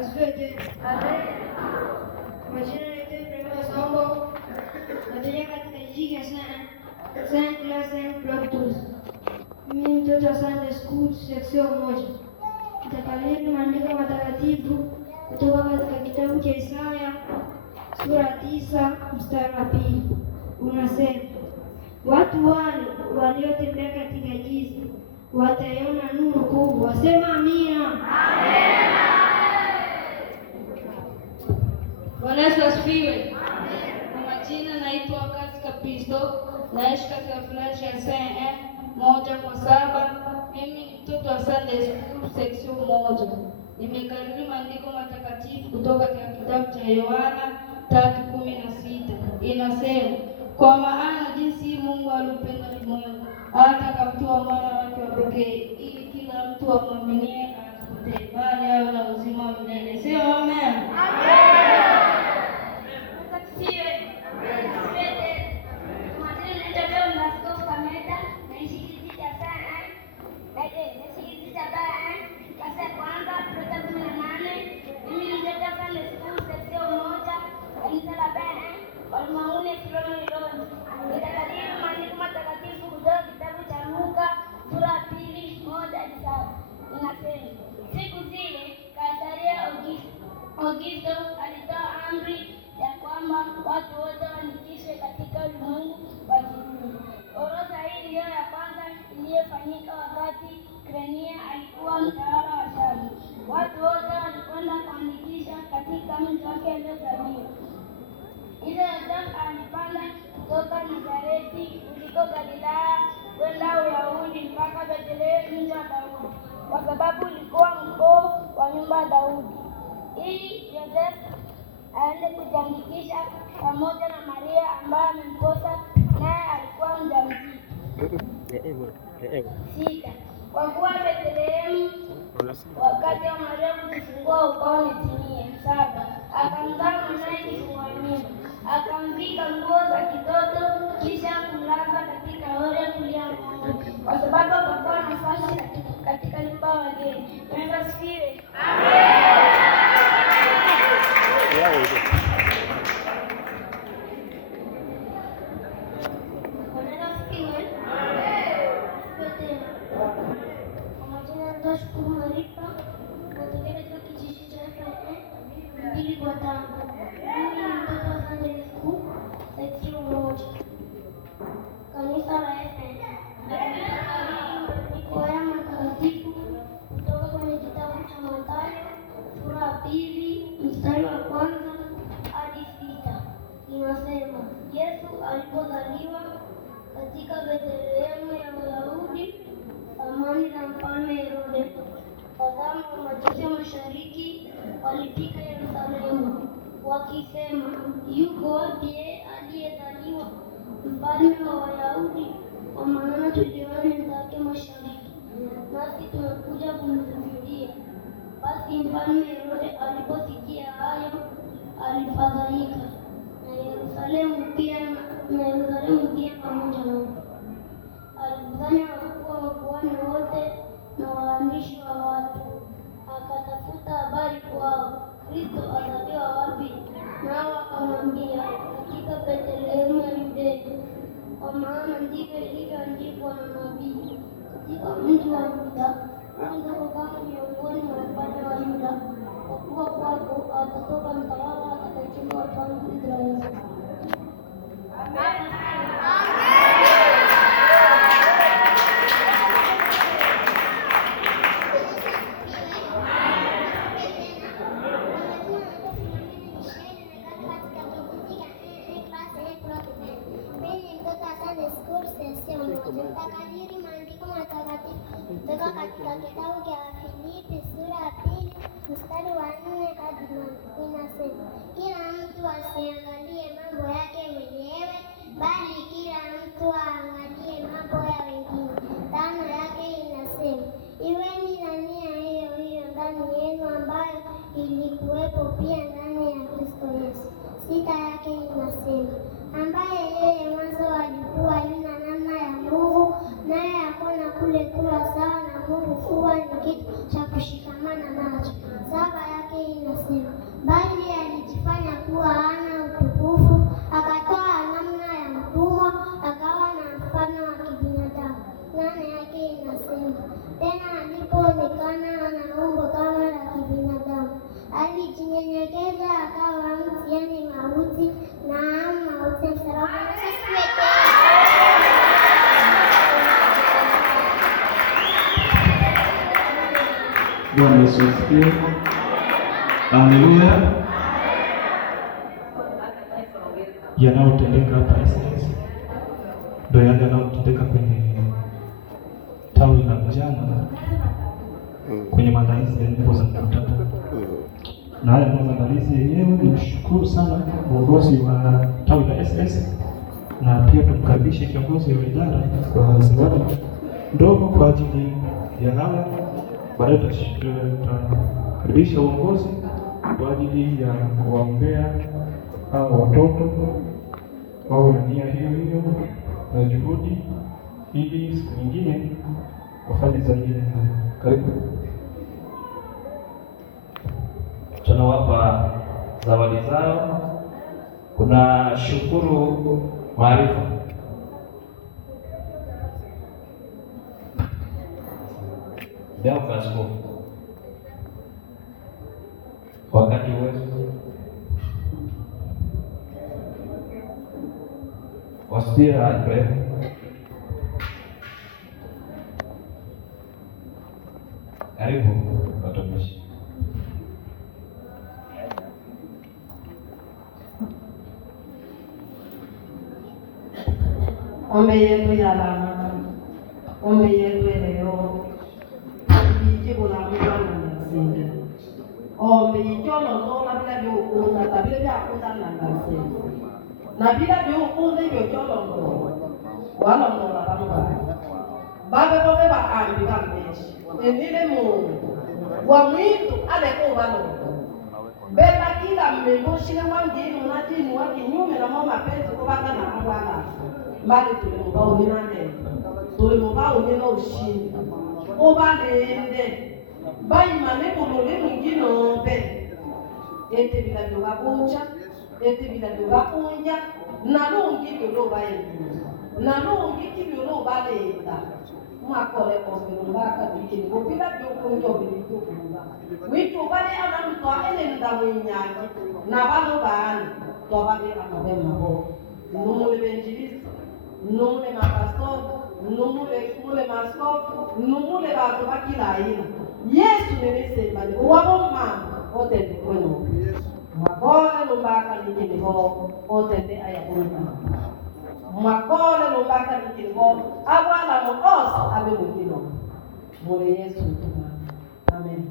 Asifiwe. Majina yetu Ibrahim Sambo, natokea katika kijiji cha Saint Clair Saint Block 2. Mimi ni mtoto wa Sunday School section 1. Nitakariri maandiko matakatifu kutoka katika kitabu cha Isaya sura 9 mstari wa 2. Unasema, watu wale waliotembea katika giza wataiona nuru kubwa. Sema amina. Amina. Bwana Yesu asifiwe. Kwa majina naitwa Kazi Kapisto, naishi katika village ya Saint 1/7. Mimi ni mtoto wa Sunday School section 1. Nimekariri maandiko matakatifu kutoka katika kitabu cha Yohana 3:16. Inasema, kwa maana jinsi Mungu alipenda ulimwengu hata akamtoa mwana wake wa pekee, ili kila mtu amwaminie asipotee, bali awe na uzima wa milele. Sema amen. Amen. Maandiko matakatifu kutoka kitabu cha Luka sura 2:1-7. Inasema, siku zile Kaisaria Augusto alitoa amri ya kwamba watu wote waandikishwe katika ulimwengu wa kidunia. Orodha hii ndiyo ya kwanza iliyofanyika wakati Quirino alikuwa mtawala wa Shamu. Watu wote walikwenda kuandikisha katika mji wake aliozaliwa. Ile Yosefu alipanda kutoka Nazareti uliko Galilaya kwenda Uyahudi mpaka Bethlehemu mji wa Daudi, kwa sababu ulikuwa mkoo wa nyumba ya Daudi, ili Yosefu aende kujiandikisha pamoja na Maria ambaye amemposa, naye alikuwa mjamzito. 6. Kwa kuwa Bethlehemu wakati wa Maria kujifungua ukawa umetimia. 7. Akamzaa mwanaye kifua mimba, akamvika nguo za kitoto, kisha kumlaza katika hori ya kulia ng'ombe, kwa sababu hapakuwa nafasi katika nyumba ya wageni. Bwana asifiwe. Shukuru Marifa, natokea katika kijiji cha Saint 2/5. Mimi ni mtoto wa Sunday School section 1, kanisa la Saint. Maandiko haya matakatifu kutoka kwenye kitabu cha Mathayo sura 2 mstari wa 1-6. Inasema, Yesu alipozaliwa katika Bethlehemu ya Uyahudi zamani za mfalme Herode, tazama, majusi wa mashariki walifika Yerusalemu wakisema, yuko wapi yeye aliyezaliwa mfalme wa Wayahudi? Kwa maana tuliona nyota yake mashariki, nasi tumekuja kumsujudia. Basi mfalme Herode aliposikia hayo alifadhaika, na Yerusalemu pia pamoja nao. Alikusanya wakuu wa makuhani wote na waandishi wa watu, akatafuta habari kwao, Kristo azaliwa wapi? Nao wakamwambia, katika Bethlehemu ya Yudea, kwa maana ndivyo ilivyoandikwa na nabii, katika mji wa Yuda, mwanzo kama miongoni mwa wafalme wa Yuda, kwa kuwa kwako atatoka mtawala atakayechunga watu wangu Israeli. Amen. Nitakariri maandiko matakatifu kutoka katika kitabu cha Wafilipi sura 2 mstari wa 4-8. Inasema, kila mtu asiangalie mambo yake mwenyewe, bali kila mtu aangalie mambo ya wengine. 5 yake inasema, iweni na nia hiyo hiyo ndani yenu, ambayo ilikuwepo pia ndani ya Kristo Yesu. 6 yake inasema, ambaye yeye mwanzo alikuwa yuna namna ya Mungu, naye hakuna kule kuwa sawa na Mungu kuwa ni kitu cha kushikamana nacho. 7 yake inasema, bali alijifanya kuwa hana utukufu, akatoa namna ya mtumwa, akawa na mfano wa kibinadamu. 8 yake inasema, tena alipoonekana ana umbo kama la kibinadamu, alijinyenyekeza akawa mtu, yaani mauti, naam mauti ya msalaba. Bwana Yesu asifiwe. Haleluya. Yanayotendeka hapa SS ndio yale yanayotendeka kwenye tawi la vijana kwenye maandalizi ya nyimbo za mtata. Na haya ndio maandalizi yenyewe. Nimshukuru sana uongozi wa tawi la SS na pia tumkaribishe kiongozi wa idara kwa zawadi ndogo kwa ajili ya haya. Baadaye tutakaribisha uongozi kwa ajili ya kuwaombea hao watoto wao na nia hiyo hiyo na juhudi, ili siku nyingine wafanye zaidi. Karibu. Tunawapa zawadi zao. Kuna Shukuru Maarifa. Leo kaskofu wakati uwezo Wasira Ibrahim. Karibu watumishi. Ombe yetu ya lana, ombe yetu leo, ijibu la mwana na sinde. Ombe ijono tola bila biukunda, tabila biakunda na ngasende. Na bila biukunda bijono ndo, wala ndo la bamba. Babe bobe ba ambi kambeshi, enile mungu, wa mwitu aleko walo. Beba kila mmemboshile wangini unajini wakinyume na mama penzi kubaka na awala. Mbali tulimubao nina nene, tulimubao nina ushindi. Obalende, bayi manebulu ni mwingino be. Ete bila nyoga kucha, ete bila nyoga kunja, nalungi bilo bayi. Nalungi kibilo balenda. Mwakole kombelubaka bikini, kupila biokunjo bilikukunga. Witu bale anamtoa elenda mwinyaki, na balo baani, toba be anabema ho. Numule benjilisi, numule mapastor, numule maskofu, numule watu wakila aina. Yesu nimesema ni wabo mama otende kwenu. Mwakole lumbaka nikini ho otende ayakunga. Mwakole lumbaka nikini ho abwala mo oso abe mwingino. Mwole Yesu tuma. Amen.